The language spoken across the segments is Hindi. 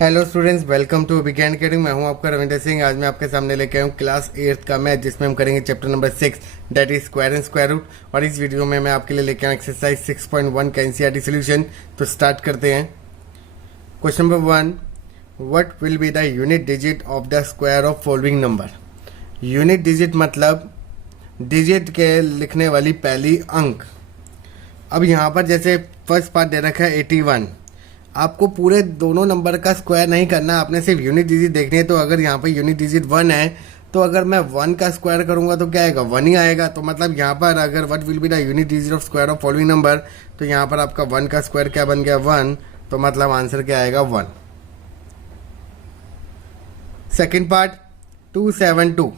हेलो स्टूडेंट्स, वेलकम टू विज्ञान अकेडमी। मैं हूं आपका रविंदर सिंह। आज मैं आपके सामने लेके आया हूं क्लास 8th का मैथ, जिसमें हम करेंगे chapter number 6 that is square and square root. और इस वीडियो में मैं आपके लिए लेके आया एक्सरसाइज 6.1 का एनसीईआरटी सॉल्यूशन। तो स्टार्ट करते हैं। Question number 1, what will be the unit digit of the square of following number. Unit digit मतलब डिजिट के लिखने वाली पहली अंक। अब यहाँ पर जैसे फर्स्ट पार्ट दे रखा है 81, आपको पूरे दोनों नंबर का स्क्वायर नहीं करना, आपने सिर्फ यूनिट डिजिट देखनी है। तो अगर यहाँ पर यूनिट डिजिट 1 है तो अगर मैं 1 का स्क्वायर करूंगा तो क्या आएगा, 1 ही आएगा। तो मतलब यहाँ पर अगर what will be the unit digit of square of following number, तो यहाँ पर आपका 1 का स्क्वायर क्या बन गया, 1। तो मतलब आंसर क्या आएगा, 1। Second part 272।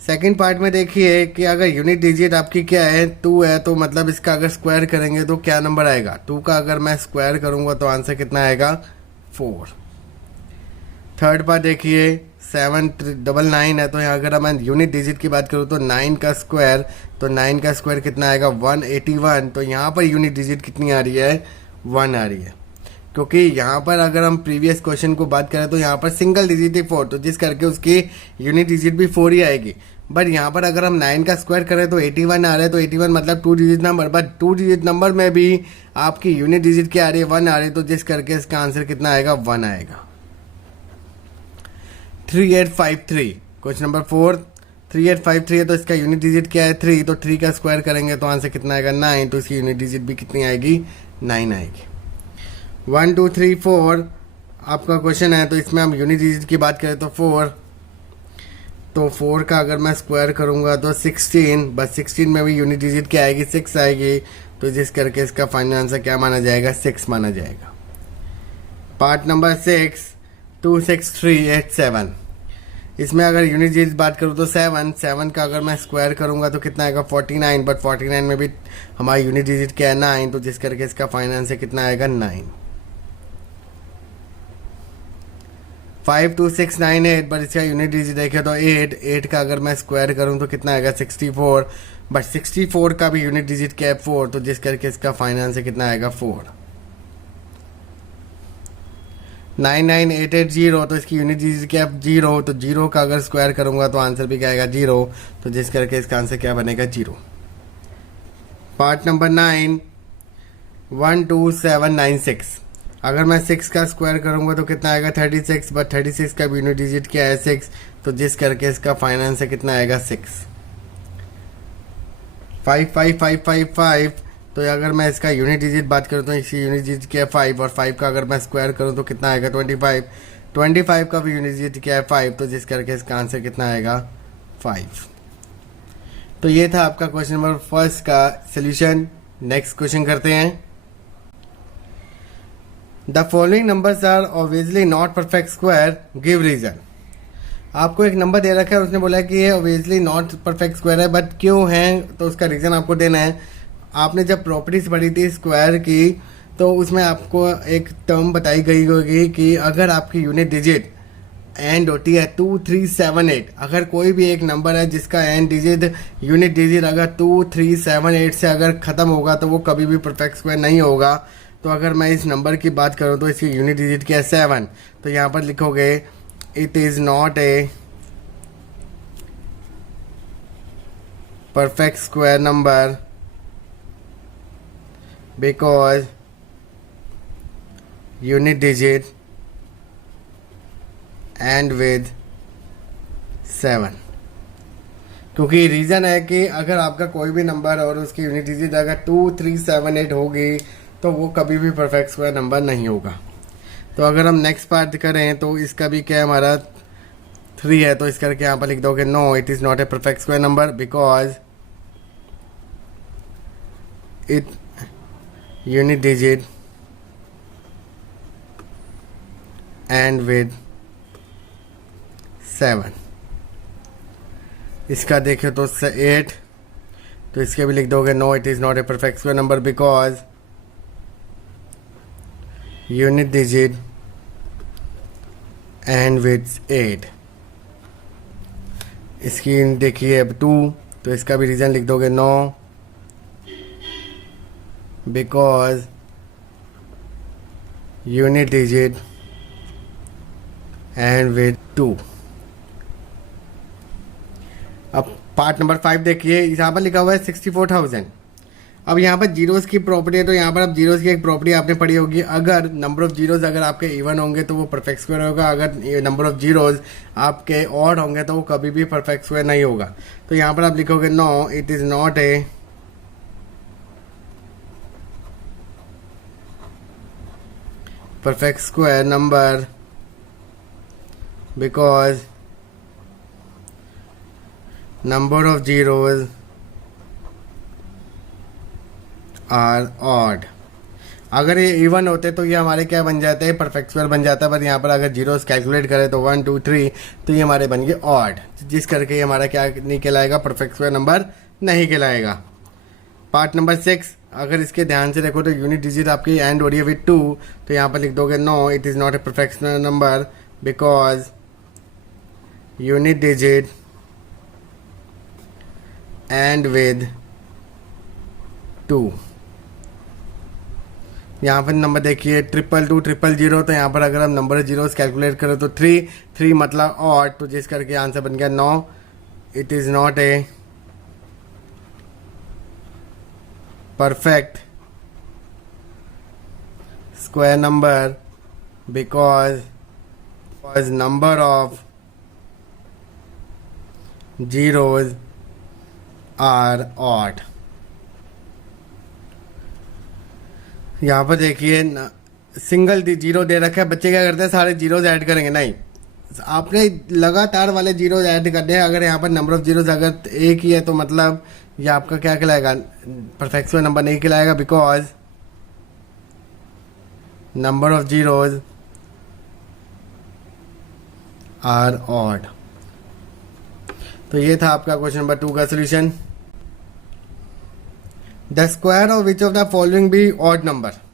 सेकेंड पार्ट में देखिए कि अगर यूनिट डिजिट आपकी क्या है, 2 है, तो मतलब इसका अगर स्क्वायर करेंगे तो क्या नंबर आएगा, 2 का अगर मैं स्क्वायर करूंगा तो आंसर कितना आएगा, 4। थर्ड पार्ट देखिए 799 है, तो यहाँ अगर मैं यूनिट डिजिट की बात करूँ तो 9 का स्क्वायर, तो 9 का स्क्वायर कितना आएगा, 181। तो यहाँ पर यूनिट डिजिट कितनी आ रही है, 1 आ रही है। क्योंकि यहाँ पर अगर हम प्रीवियस क्वेश्चन को बात करें तो यहाँ पर सिंगल डिजिट ही 4, तो जिस करके उसकी यूनिट डिजिट भी 4 ही आएगी। बट यहाँ पर अगर हम 9 का स्क्वायर करें तो 81 आ रहा है, तो 81 मतलब 2 digit number. But 2 digit number में भी आपकी यूनिट डिजिट क्या आ रही है, 1 आ रही है। तो जिस करके इसका आंसर कितना आएगा, 1 आएगा। 3853 क्वेश्चन नंबर 4, 3853 है, तो इसका यूनिट डिजिट क्या है, 3। तो 3 का स्क्वायर करेंगे तो आंसर कितना आएगा, 9। तो इसकी यूनिट डिजिट भी कितनी आएगी, 9 आएगी। 1 2 3 4 आपका क्वेश्चन है, तो इसमें हम यूनिट डिजिट की बात करें तो 4। तो 4 का अगर मैं स्क्वायर करूंगा तो 16, बस 16 में भी यूनिट डिजिट क्या आएगी, 6 आएगी। तो जिस करके इसका फाइनल आंसर क्या माना जाएगा, 6 माना जाएगा। पार्ट नंबर 6 26387, इसमें अगर यूनिट डिजिट बात करूँ तो 7 का अगर मैं स्क्वायर करूंगा तो कितना आएगा, 49। बट 49 में भी हमारी यूनिट डिजिट क्या है, 9। तो जिस करके इसका फाइनल आंसर कितना आएगा, 9। 52698, बट इसका यूनिट डिजिट देखे तो 8 का अगर मैं स्क्वायर करूं तो कितना आएगा, 64। बट 64 का भी यूनिट डिजिट क्या है, 4। तो जिस करके इसका फाइनल से कितना आएगा, 4। 99880, तो इसकी यूनिट डिजिट क्या है, 0। तो 0 का अगर स्क्वायर करूंगा तो आंसर भी क्या आएगा, 0। तो जिस करके इसका आंसर क्या बनेगा, 0। पार्ट नंबर 9 12796, अगर मैं 6 का स्क्वायर करूंगा तो कितना आएगा, 36। बट 36 का यूनिट डिजिट क्या है, 6। तो जिस करके इसका फाइनेंस है कितना आएगा, 6। 55555, तो अगर मैं इसका यूनिट डिजिट बात करूं तो इसकी यूनिट डिजिट क्या है, 5। और 5 का अगर मैं स्क्वायर करूं तो कितना आएगा, 25। 25 का भी यूनिट डिजिट क्या है, 5। तो जिस करके इसका आंसर कितना आएगा, 5। तो ये था आपका क्वेश्चन नंबर फर्स्ट का सोल्यूशन। नेक्स्ट क्वेश्चन करते हैं। The following numbers are obviously not perfect square, give reason. आपको एक नंबर दे रखा है, उसने बोला कि ये ऑब्वियसली नॉट परफेक्ट स्क्वायर है, बट क्यों है, तो उसका रीजन आपको देना है। आपने जब प्रॉपर्टीज पढ़ी थी स्क्वायर की, तो उसमें आपको एक टर्म बताई गई होगी कि अगर आपकी यूनिट डिजिट एंड होती है 2378, अगर कोई भी एक नंबर है जिसका एंड डिजिट यूनिट डिजिट अगर 2378 से अगर खत्म होगा तो वो कभी भी परफेक्ट स्क्वायर नहीं होगा। तो अगर मैं इस नंबर की बात करूं तो इसकी यूनिट डिजिट क्या है, 7। तो यहाँ पर लिखोगे it is not a perfect square number because unit digit end with 7। क्योंकि रीजन है कि अगर आपका कोई भी नंबर और उसकी यूनिट डिजिट अगर 2378 होगी तो वो कभी भी परफेक्ट स्क्वायर नंबर नहीं होगा। तो अगर हम नेक्स्ट पार्ट करें तो इसका भी क्या हमारा 3 है, तो इस करके यहाँ पर लिख दोगे no it is not a perfect square number because it unit digit end with 7। इसका देखें तो 8, तो इसके भी लिख दोगे no it is not a perfect square number because unit digit end with 8। इसकी देखिए अब 2, तो इसका भी रीजन लिख दोगे no because unit digit end with 2। अब पार्ट नंबर 5 देखिए, यहाँ पर लिखा हुआ है 64,000। अब यहाँ पर जीरोस की प्रॉपर्टी है, तो यहाँ पर अब जीरोस की एक प्रॉपर्टी आपने पढ़ी होगी, अगर नंबर ऑफ जीरोस अगर आपके इवन होंगे तो वो परफेक्ट स्क्वायर होगा, अगर नंबर ऑफ जीरोस आपके ऑड होंगे तो वो कभी भी परफेक्ट स्क्वायर नहीं होगा। तो यहाँ पर आप लिखोगे no, it is not a perfect square number because number of zeros are odd। अगर ये इवन होते तो ये हमारे क्या बन जाते हैं, परफेक्ट स्क्वायर बन जाता है, पर यहाँ पर अगर जीरोस कैलकुलेट करें तो 1 2 3 तो ये हमारे बन गए ऑड, जिस करके ये हमारा क्या नहीं कहलाएगा, परफेक्ट स्क्वायर नंबर नहीं कहलाएगा। पार्ट नंबर 6, अगर इसके ध्यान से देखो तो यूनिट डिजिट आपकी एंड हो रही है विद 2, तो यहाँ पर लिख दोगे no, it is not a perfect number because unit digit end with 2। यहाँ पर नंबर देखिए 222 तो यहाँ पर अगर हम नंबर जीरोस कैलकुलेट करें तो 3 मतलब ऑड, तो जिस करके आंसर बन गया no, it is not a perfect square number because number of zeros are odd। यहाँ पर देखिए सिंगल जीरो दे रखा है, बच्चे क्या करते हैं सारे जीरोज ऐड करेंगे, नहीं, आपने लगातार वाले जीरोज ऐड करने हैं। अगर यहाँ पर नंबर ऑफ जीरोज अगर एक ही है तो मतलब ये आपका क्या कहलाएगा, परफेक्ट स्क्वायर नंबर नहीं कहलाएगा, because number of zeros are odd. तो ये था आपका क्वेश्चन नंबर 2 का solution. The square of which of the following be odd number.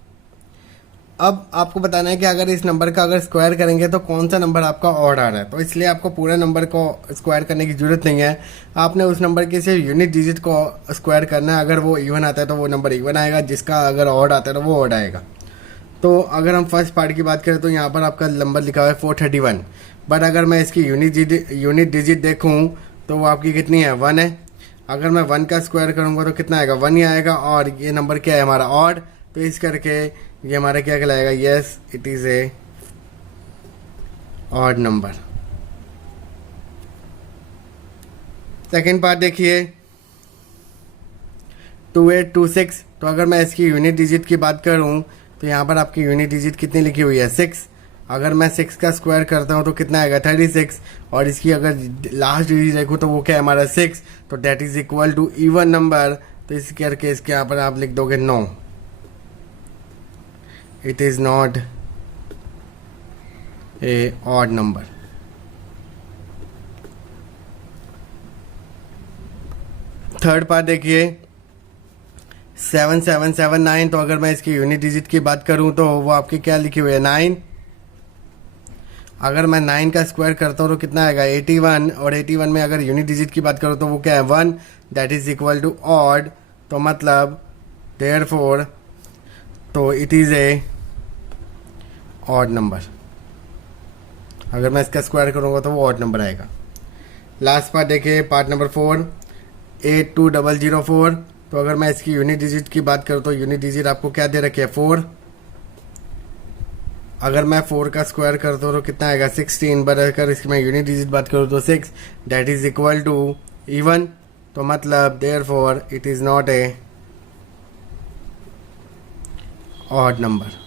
अब आपको बताना है कि अगर इस नंबर का अगर स्क्वायर करेंगे तो कौन सा नंबर आपका ऑड आ रहा है, तो इसलिए आपको पूरे नंबर को स्क्वायर करने की जरूरत नहीं है, आपने उस नंबर के सिर्फ यूनिट डिजिट को स्क्वायर करना है। अगर वो इवन आता है तो वो नंबर इवन आएगा, जिसका अगर ऑड आता है तो वो ऑड आएगा। तो अगर हम फर्स्ट पार्ट की बात करें तो यहाँ पर आपका नंबर लिखा हुआ है 431, बट अगर मैं इसकी यूनिट डिजिट देखूँ तो वो आपकी कितनी है, 1 है। अगर मैं 1 का स्क्वायर करूँगा तो कितना आएगा, 1 ही आएगा, और ये नंबर क्या है हमारा ऑड, तो इस करके ये हमारा क्या कहलाएगा, yes it is a odd number. Second part देखिए 2826, तो अगर मैं इसकी यूनिट डिजिट की बात करूं तो यहाँ पर आपकी यूनिट डिजिट कितनी लिखी हुई है, 6। अगर मैं 6 का स्क्वायर करता हूँ तो कितना आएगा, 36, और इसकी अगर लास्ट डिजिट देखूँ तो वो क्या है हमारा 6, तो that is equal to even number. तो इस करके इसके यहाँ पर आप लिख दोगे no, it is not a odd number। Third part देखिए 7779, तो अगर मैं इसकी यूनिट डिजिट की बात करूं तो वो आपकी क्या लिखी हुई है, 9। अगर मैं 9 का स्क्वायर करता हूं तो कितना आएगा, 81, और 81 में अगर यूनिट डिजिट की बात करूं तो वो क्या है, 1, that is equal to odd. तो मतलब देयरफॉर तो it is a odd number. अगर मैं इसका स्क्वायर करूंगा तो वो ऑड नंबर आएगा। लास्ट पार्ट देखिए पार्ट नंबर 4 82004, तो अगर मैं इसकी यूनिट डिजिट की बात करूं तो यूनिट डिजिट आपको क्या दे रखी है, 4। अगर मैं 4 का स्क्वायर करता हूँ तो कितना आएगा, 16, बट अगर इसकी मैं यूनिट डिजिट बात करूँ तो 6, that is equal to even. तो मतलब therefore it is not a odd number.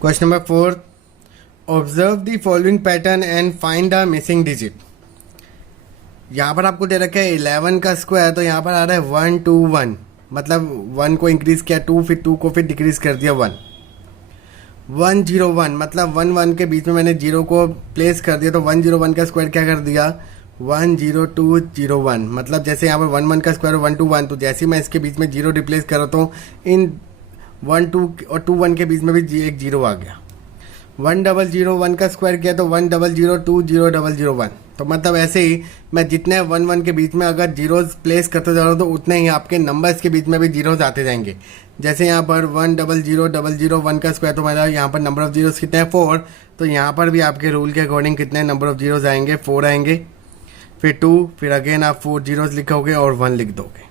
Question number 4, observe the following pattern and find the missing digit. यहाँ पर आपको दे रखा है 11 का स्क्वायर, तो यहाँ पर आ रहा है 1 2 1, मतलब 1 को इंक्रीज किया 2, फिर 2 को फिर डिक्रीज कर दिया 1 101, मतलब 1 1 के बीच में मैंने 0 को प्लेस कर दिया, तो 101 का स्क्वायर क्या कर दिया, 10201, मतलब जैसे यहाँ पर 1 1 का स्क्वायर 1 2 1, तो जैसे मैं इसके बीच में 0 रिप्लेस कर रहा हूँ इन 1 2 और 2 1 के बीच में भी एक 0 आ गया। 1001 का स्क्वायर किया तो 10020001। तो मतलब ऐसे ही मैं जितने 1 1 के बीच में अगर जीरोज प्लेस करते जा रहा हूँ तो उतने ही आपके नंबर्स के बीच में भी जीरोज आते जाएंगे। जैसे यहाँ पर 100001 का स्क्वायर, तो मतलब यहाँ पर नंबर ऑफ जीरोज कितने हैं 4, तो यहाँ पर भी आपके रूल के अकॉर्डिंग कितने नंबर ऑफ जीरोज आएंगे 4 आएंगे, फिर 2, फिर अगेन आप 4 जीरोज लिखोगे और 1 लिख दोगे।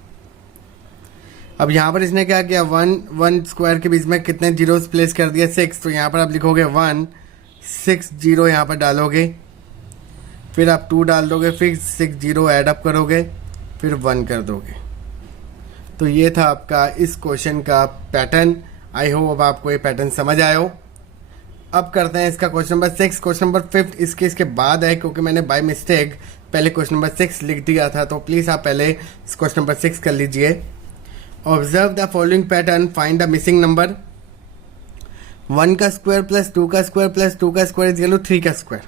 अब यहाँ पर इसने क्या किया 1 1 स्क्वायर के बीच में कितने जीरोज प्लेस कर दिया 6, तो यहाँ पर आप लिखोगे 1 6 0 यहाँ पर डालोगे, फिर आप 2 डाल दोगे, फिर 6 0 ऐड अप करोगे, फिर 1 कर दोगे। तो ये था आपका इस क्वेश्चन का पैटर्न। आई होप अब आपको ये पैटर्न समझ आया हो। अब करते हैं इसका क्वेश्चन नंबर 6। क्वेश्चन नंबर 5 इसके बाद है, क्योंकि मैंने बाय मिस्टेक पहले क्वेश्चन नंबर 6 लिख दिया था, तो प्लीज़ आप पहले क्वेश्चन नंबर 6 कर लीजिए। Observe the following pattern, find the missing number. 1 का स्क्वायर प्लस 2 का स्क्वायर प्लस 2 का स्क्वायर इज इक्वल टू 3 का स्क्वायर,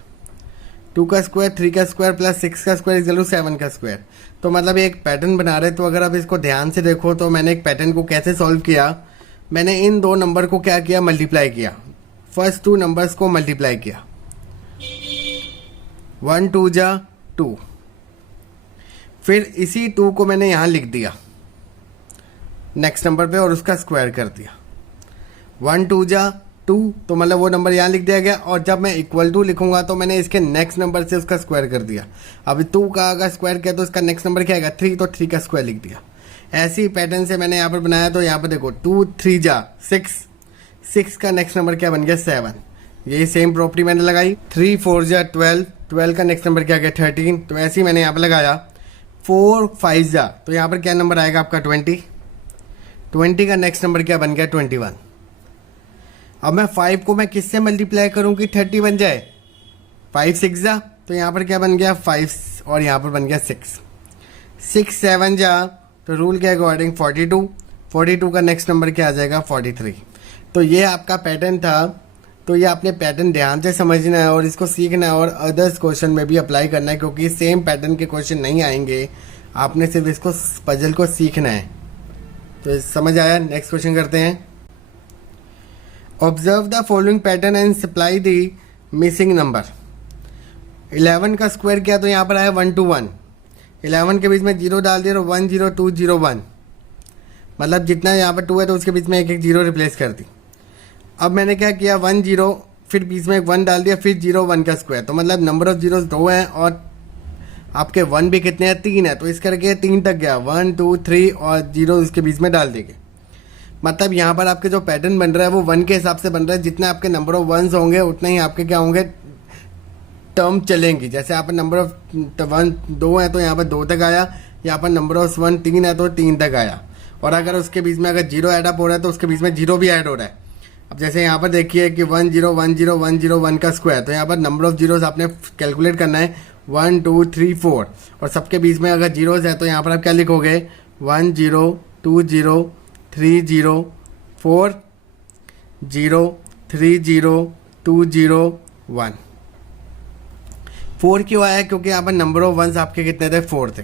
2 का स्क्वायर 3 का स्क्वायर प्लस 6 का स्क्वायर इज इक्वल टू 7 का स्क्वायर। तो मतलब ये एक पैटर्न बना रहे, तो अगर आप इसको ध्यान से देखो तो मैंने एक पैटर्न को कैसे सॉल्व किया, मैंने इन दो नंबर को क्या किया मल्टीप्लाई किया, फर्स्ट 2 नंबर्स को मल्टीप्लाई किया, 1 2 जा 2, फिर इसी 2 को मैंने यहाँ लिख दिया नेक्स्ट नंबर पे और उसका स्क्वायर कर दिया, 1 2 जा 2, तो मतलब वो नंबर यहाँ लिख दिया गया, और जब मैं इक्वल टू लिखूंगा तो मैंने इसके नेक्स्ट नंबर से उसका स्क्वायर कर दिया। अभी 2 का अगर स्क्वायर किया तो इसका नेक्स्ट नंबर क्या आएगा 3, तो 3 का स्क्वायर लिख दिया। ऐसी पैटर्न से मैंने यहाँ पर बनाया, तो यहाँ पर देखो 2 3 जा 6, 6 का नेक्स्ट नंबर क्या बन गया 7, यही सेम प्रॉपर्टी मैंने लगाई। 3 4 जा 12, 12 का नेक्स्ट नंबर क्या गया 13, तो ऐसे ही मैंने यहाँ पर लगाया। 4 5 जा, तो यहाँ पर क्या नंबर आएगा आपका 20, 20 का नेक्स्ट नंबर क्या बन गया 21। अब मैं 5 को मैं किससे मल्टीप्लाई करूं कि 30 बन जाए, 5 6 जा, तो यहाँ पर क्या बन गया 5 और यहाँ पर बन गया 6, 6 7 जा, तो रूल के अकॉर्डिंग 42, 42 का नेक्स्ट नंबर क्या आ जाएगा 43। तो ये आपका पैटर्न था। तो ये आपने पैटर्न ध्यान से समझना है और इसको सीखना है और अदर्स क्वेश्चन में भी अप्लाई करना है, क्योंकि सेम पैटर्न के क्वेश्चन नहीं आएंगे, आपने सिर्फ इसको पजल को सीखना है। तो समझ आया। नेक्स्ट क्वेश्चन करते हैं। Observe the following pattern and supply the missing number. 11 का स्क्वायर किया तो यहाँ पर आया 1 2 1, 11 के बीच में 0 डाल दिया तो 1 0 2 0 1, मतलब जितना यहाँ पर 2 है तो उसके बीच में एक एक 0 रिप्लेस कर दी। अब मैंने क्या किया 1 0, फिर बीच में एक 1 डाल दिया, फिर 0 1 का स्क्वायर, तो मतलब नंबर ऑफ जीरोस 2 हैं और आपके 1 भी कितने हैं 3 है, तो इस करके 3 तक गया, 1 2 3 और 0 इसके बीच में डाल देंगे। मतलब यहाँ पर आपके जो पैटर्न बन रहा है वो 1 के हिसाब से बन रहा है, जितने आपके नंबर ऑफ 1s होंगे उतने ही आपके क्या होंगे टर्म चलेंगी। जैसे यहाँ पर नंबर ऑफ 1 2 है तो यहाँ पर 2 तक आया, यहाँ पर नंबर ऑफ 1 3 है तो 3 तक आया, और अगर उसके बीच में अगर 0 ऐड अप हो रहा है तो उसके बीच में 0 भी ऐड हो रहा है। अब जैसे यहाँ पर देखिए कि 1 0 1 0 1 0 1 का स्क्वायर, तो यहाँ पर नंबर ऑफ जीरोस आपने कैलकुलेट करना है 1 2 3 4, और सबके बीच में अगर जीरोस है तो यहाँ पर आप क्या लिखोगे 1 0 2 0 3 0 4 0 3 0 2 0 1। 4 क्यों आया, क्योंकि यहाँ पर नंबर ऑफ 1s आपके कितने थे 4 थे।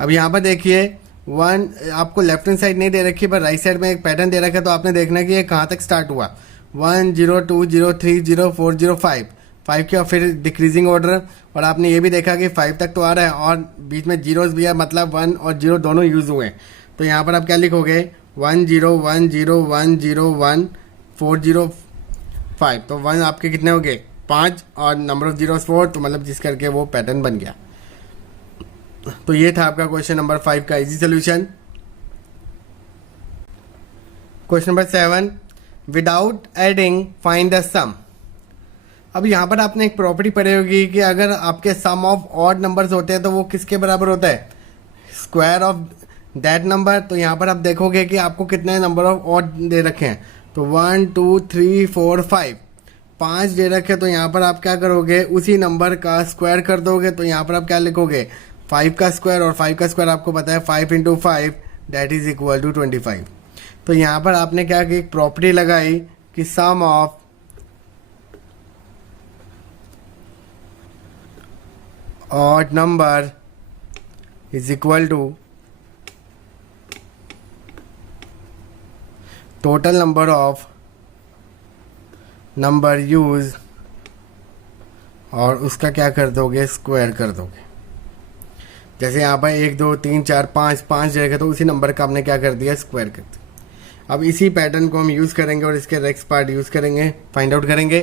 अब यहाँ पर देखिए 1 आपको लेफ्ट हैंड साइड नहीं दे रखी पर राइट साइड में एक पैटर्न दे रखा है, तो आपने देखना कि ये कहाँ तक स्टार्ट हुआ 1 0 2 0 3 0 4 0 5 के, और फिर डिक्रीजिंग ऑर्डर, और आपने ये भी देखा कि 5 तक तो आ रहा है और बीच में जीरोस भी है, मतलब 1 और 0 दोनों यूज हुए हैं। तो यहाँ पर आप क्या लिखोगे 1 0 1 0 1 0 1 4 0 5, तो 1 आपके कितने हो गए 5 और नंबर ऑफ जीरोस 4, तो मतलब जिस करके वो पैटर्न बन गया। तो ये था आपका क्वेश्चन नंबर 5 का easy solution. Question number 7, without adding find the sum. अब यहाँ पर आपने एक प्रॉपर्टी पढ़ी होगी कि अगर आपके सम ऑफ ऑड नंबर्स होते हैं तो वो किसके बराबर होता है स्क्वायर ऑफ दैट नंबर। तो यहाँ पर आप देखोगे कि आपको कितने नंबर ऑफ ऑड दे रखे हैं, तो 1 2 3 4 5 दे रखे, तो यहाँ पर आप क्या करोगे उसी नंबर का स्क्वायर कर दोगे। तो यहाँ पर आप क्या लिखोगे 5 का स्क्वायर, और 5 का स्क्वायर आपको पता है 5 × 5 दैट इज इक्वल टू 25। तो यहाँ पर आपने क्या की एक प्रॉपर्टी लगाई कि sum of odd number is equal to total number of number use और उसका क्या कर दोगे, स्क्वायर कर दोगे। जैसे यहाँ पर 1 2 3 4 5 रहेगा तो उसी नंबर का आपने क्या कर दिया, स्क्वायर कर दिया। अब इसी पैटर्न को हम यूज़ करेंगे और इसके नेक्स्ट पार्ट यूज़ करेंगे, फाइंड आउट करेंगे।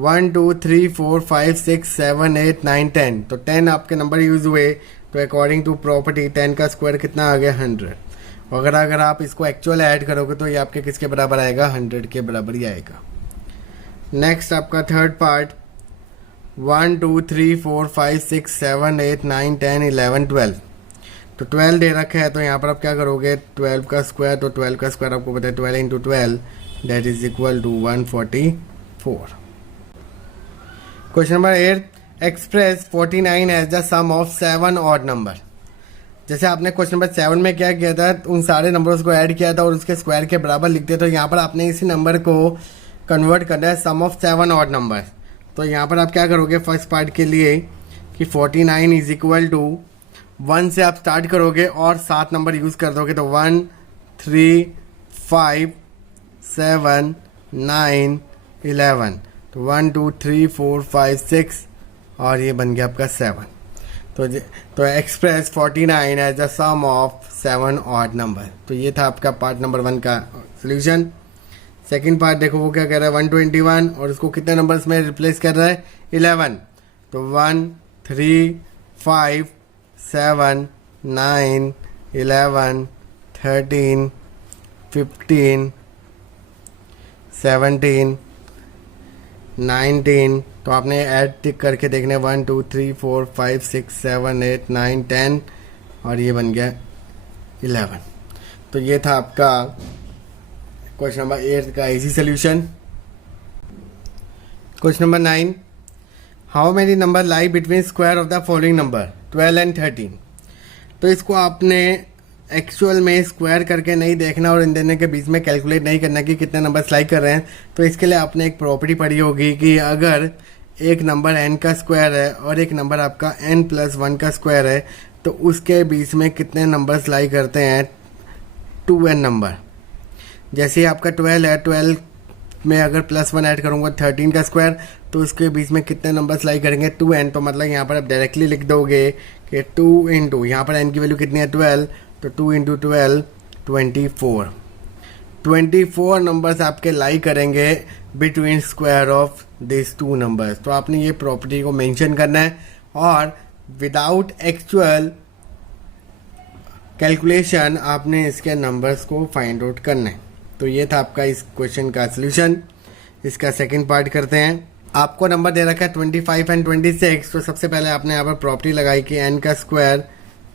1 2 3 4 5 6 7 8 9 10, तो 10 आपके नंबर यूज़ हुए, तो अकॉर्डिंग टू प्रॉपर्टी 10 का स्क्वायर कितना आ गया, 100। अगर आप इसको एक्चुअल ऐड करोगे तो ये आपके किसके बराबर आएगा, 100 के बराबर ही आएगा। नेक्स्ट आपका थर्ड पार्ट, 1 2 3 4 5 6 7 8 9 10 11 12, तो 12 दे रखा है, तो यहाँ पर आप क्या करोगे, 12 का स्क्वायर, तो 12 का स्क्वायर आपको पता है 12 into 12 that is equal to 144। Question number 8, express 49 as the sum of 7 odd number. जैसे आपने क्वेश्चन नंबर 7 में क्या किया था, उन सारे नंबर्स को ऐड किया था और उसके स्क्वायर के बराबर लिखते, तो यहाँ पर आपने इसी नंबर को कन्वर्ट करना है सम ऑफ 7 ऑड नंबर। तो यहाँ पर आप क्या करोगे, फर्स्ट पार्ट के लिए कि 49 इज इक्वल टू 1 से आप स्टार्ट करोगे और 7 नंबर यूज़ कर दोगे, तो 1 3 5 7 9 11, तो 1 2 3 4 5 6 और ये बन गया आपका 7। तो express 49 as the sum of 7 odd number. तो ये था आपका पार्ट नंबर 1 का सोल्यूशन। सेकंड पार्ट देखो वो क्या कह रहा है, 121 और उसको कितने नंबर्स में रिप्लेस कर रहा है, 11, तो 1 3 5 7 9 11 13 15 17 19, तो आपने ऐड टिक करके देखने 1 2 3 4 5 6 7 8 9 10 और ये बन गया 11। तो ये था आपका क्वेश्चन नंबर 8 का easy solution. Question number 9, how many number lie between square of the following number 12 and 13। तो इसको आपने एक्चुअल में स्क्वायर करके नहीं देखना और इन दोनों के बीच में कैलकुलेट नहीं करना कि कितने नंबर स्लाइड कर रहे हैं। तो इसके लिए आपने एक प्रॉपर्टी पढ़ी होगी कि अगर एक नंबर n का स्क्वायर है और एक नंबर आपका n+1 का स्क्वायर है, तो उसके बीच में कितने नंबर स्लाइड करते हैं, 2n नंबर। जैसे आपका 12 है, 12 में अगर +1 ऐड करूँगा 13 का स्क्वायर, तो उसके बीच में कितने नंबर स्लाइड करेंगे, 2n। तो मतलब यहाँ पर आप डायरेक्टली लिख दोगे कि 2 इंटू, यहाँ पर n की वैल्यू कितनी है 12, तो 2 इंटू 12 24 नंबर्स आपके लाई करेंगे between square of this 2 numbers. तो आपने ये प्रॉपर्टी को मेंशन करना है और विदाउट एक्चुअल कैलकुलेशन आपने इसके नंबर्स को फाइंड आउट करना है। तो ये था आपका इस क्वेश्चन का सॉल्यूशन। इसका सेकंड पार्ट करते हैं। आपको नंबर दे रखा है 25 एंड 26। तो सबसे पहले आपने यहाँ पर प्रॉपर्टी लगाई कि n का स्क्वायर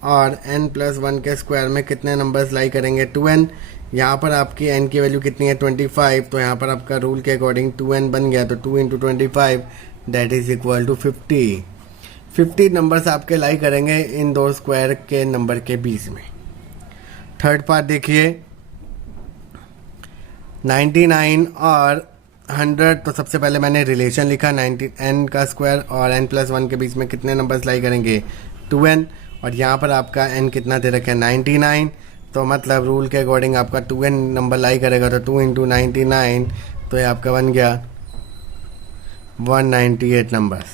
और n+1 के स्क्वायर में कितने नंबर्स लाई करेंगे, 2n। यहाँ पर आपकी n की वैल्यू कितनी है 25, तो यहाँ पर आपका रूल के अकॉर्डिंग 2n बन गया, तो 2 into 25 that is equal to 50 numbers आपके लाई करेंगे इन दो स्क्वायर के नंबर के बीच में। थर्ड पार्ट देखिए 99 और 100। तो सबसे पहले मैंने रिलेशन लिखा, n का स्क्वायर और n+1 के बीच में कितने नंबर्स लाई करेंगे, 2n। और यहाँ पर आपका n कितना दे रखा है 99, तो मतलब रूल के अकॉर्डिंग आपका 2n नंबर लाई करेगा, तो 2 इंटू 99, तो ये आपका बन गया 198 नंबर्स।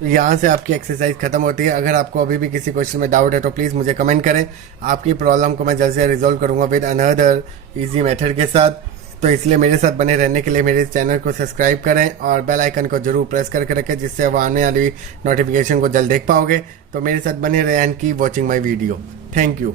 तो यहाँ से आपकी एक्सरसाइज खत्म होती है। अगर आपको अभी भी किसी क्वेश्चन में डाउट है तो प्लीज़ मुझे कमेंट करें, आपकी प्रॉब्लम को मैं जल्द से रिजॉल्व करूँगा विद अनदर इजी मेथड के साथ। तो इसलिए मेरे साथ बने रहने के लिए मेरे चैनल को सब्सक्राइब करें और बेल आइकन को जरूर प्रेस करके रखें, जिससे वो आने वाली नोटिफिकेशन को जल्द देख पाओगे। तो मेरे साथ बने रहें and keep watching my video. Thank you.